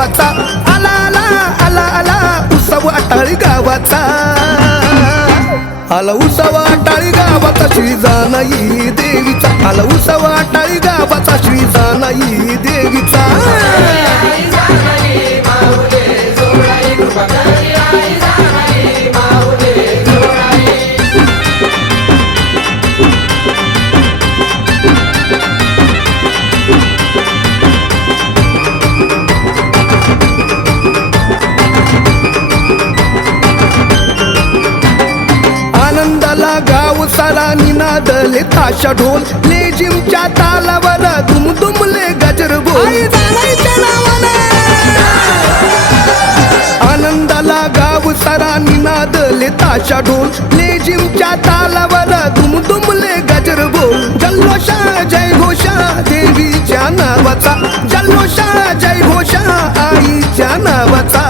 गावाचा आला आला आला आला उसाव अटाळी गावाचा आला उसावा अटाळी गावाचा श्री जानाई देवीचा आला उसावा अटाळी गावाचा आनंदाला गाव सारा निनादले ताशा ढोल. लेजिमच्या तालावर दुमदुमले गजर बोल. आनंदाला गाव सारा निनादले ताशा ढोल. लेजिमच्या तालावर दुमदुमले गजर बोल. जल्लोषा जय घोषा देवीच्या नावाचा. जल्लोषा जय घोषा आईच्या नावाचा.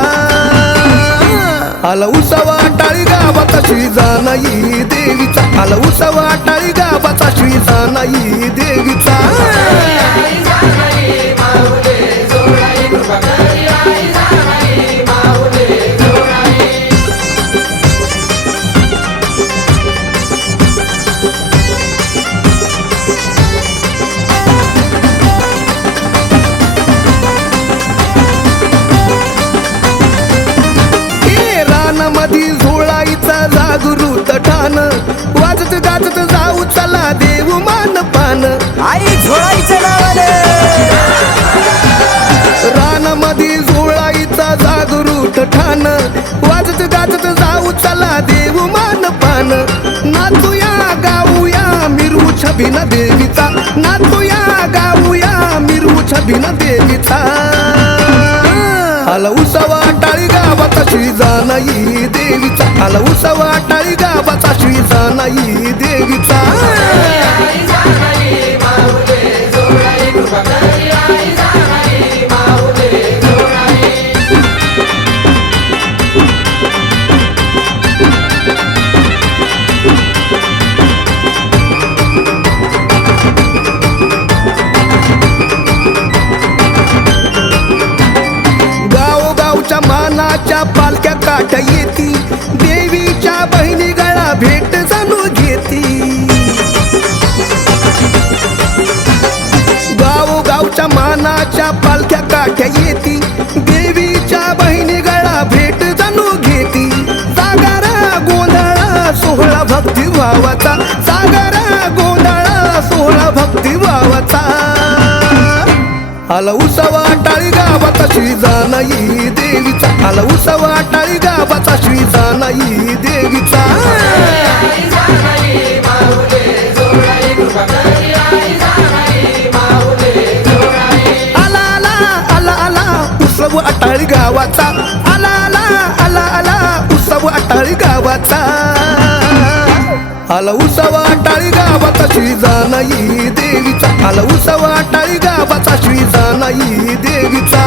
आला उसवा टाळी गावाचा श्री जानाई देवीचा. आला उसा टाळी गावाचा श्री जानाई देवीचा. आई झोळाईच्या नावानं. रानामधी झोळाईचा जागृत ठाण वाजत गाजत जाऊ चला देव मान पान. नाचूया गाऊया मिरू छबिन देवीचा. नाचूया गाऊया मिरू छबिन देवीचा. आला उसवा टाळी गावाचा श्री जानाई देवीचा. आला सवा टाळी गावाचा श्री जानाई देवीचा. पालख्या काठ आला उसवा टाळी गावाचा श्री जानाई देवीचा. आला उसवा टाळी गावाचा श्री जानाई देवीचा. आला आला आला आला उसव अटाळी गावाचा. आला आला आला आला उसव अटाळी गावाचा. आला उसवा टाळी गावाचा श्री जानाई देवीचा. आला उसवा टाळी गावाचा श्री जानाई देवीचा.